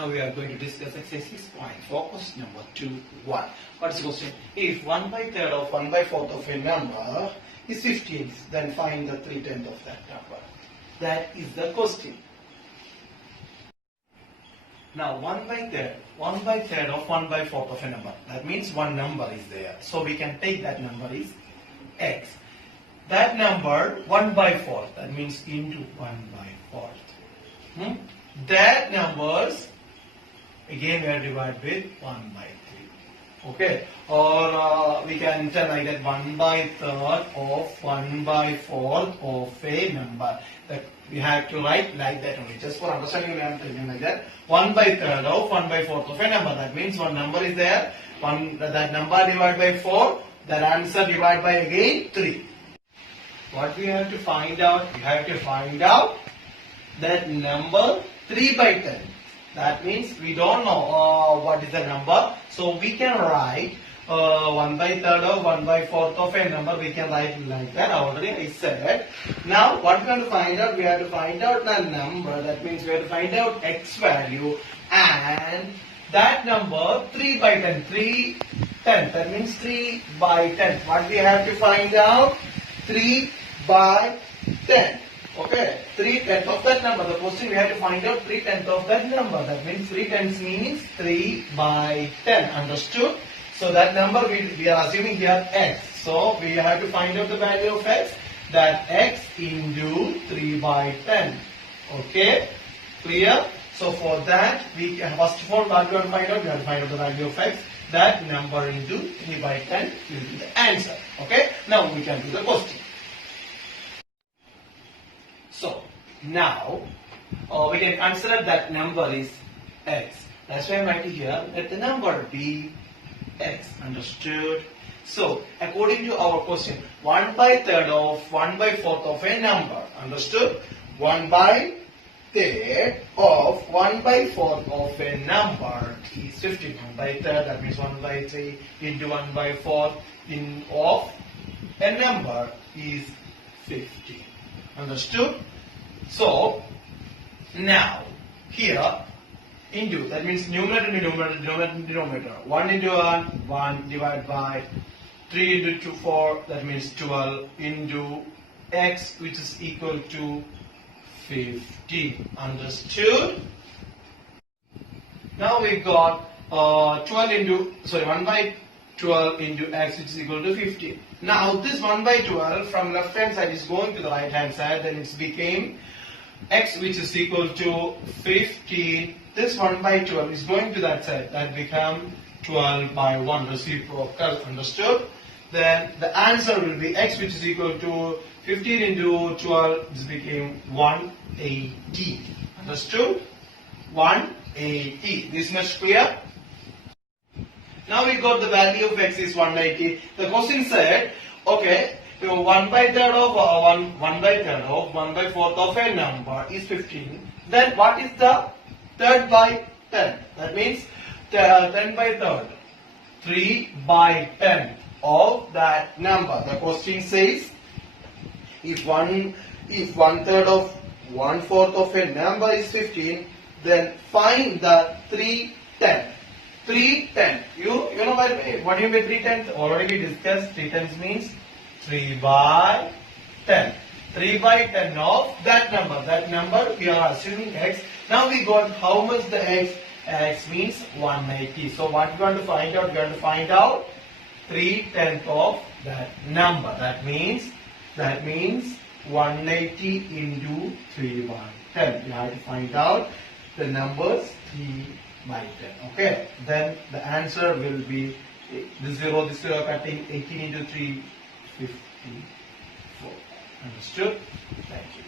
Now we are going to discuss exercise 6.4, question number 2.1. What is the question? If 1 by third of 1 by fourth of a number is 15, then find the 3/10 of that number. That is the question. Now 1 by third of 1 by fourth of a number. That means one number is there. So we can take that number is x. That number 1 by fourth. That means into 1 by fourth. That numbers again we are divided with 1 by 3. Okay. Or we can tell like that 1 by third of 1 by fourth of a number. That we have to write like that only. Just for understanding we are telling like that. 1 by third of 1 by fourth of a number. That means one number is there. That number divided by 4. That answer divided by again 3. What we have to find out? We have to find out that number 3 by 10. That means we don't know what is the number. So we can write 1 by third of 1 by fourth of a number. We can write like that. Already I said. Now what we have to find out? We have to find out the number. That means we have to find out x value and that number 3 by 10. 3/10. That means 3 by 10. What we have to find out? 3 by 10. Okay, 3/10 of that number. The question we have to find out 3/10 of that number. That means 3/10 means 3 by 10. Understood? So that number we are assuming here x. So we have to find out the value of x. That x into 3 by 10. Okay, clear? So for that we can first of all what we have to find out? We have to find out the value of x. That number into 3 by 10 will be the answer. Okay, now we can do the question. So now we can consider that number is x. That's why I'm writing here. Let the number be x. Understood? So according to our question, 1 by third of 1 by fourth of a number. Understood? 1 by third of 1 by fourth of a number is 15. 1 by third, that means 1 by 3 into 1 by fourth of a number is 50. Understood? So now here into, that means numerator into numerator, denominator into denominator. 1 into 1 divided by 3 into 2, 4, that means 12 into x, which is equal to 50. Understood? Now we got 1 by 12 into x, which is equal to 50. Now this 1 by 12 from left hand side is going to the right hand side, then it became x, which is equal to 15. This 1 by 12 is going to that side, that become 12 by 1 reciprocal. Understood? Then the answer will be x, which is equal to 15 into 12, this became 180. Understood? 180. This much clear? Now we got the value of x is 180. The question said, okay, 1 by third of 1 by fourth of a number is 15. Then what is the third by 10? That means 10 by third. 3 by 10 of that number. The question says, if one third of 1/4 of a number is 15, then find the 3/10. 3/10. You know what do you mean by 3/10? Already we discussed. 3/10 means 3 by 10. 3 by 10 of that number. That number we are assuming x. Now we got how much the x? X means 180. So what we want to find out? We want to find out 3/10 of that number. That means 180 into 3 by 10. We have to find out the numbers 3 by 10. Okay. Then the answer will be this 0 cutting 18 into 3. 54. Understood? Thank you.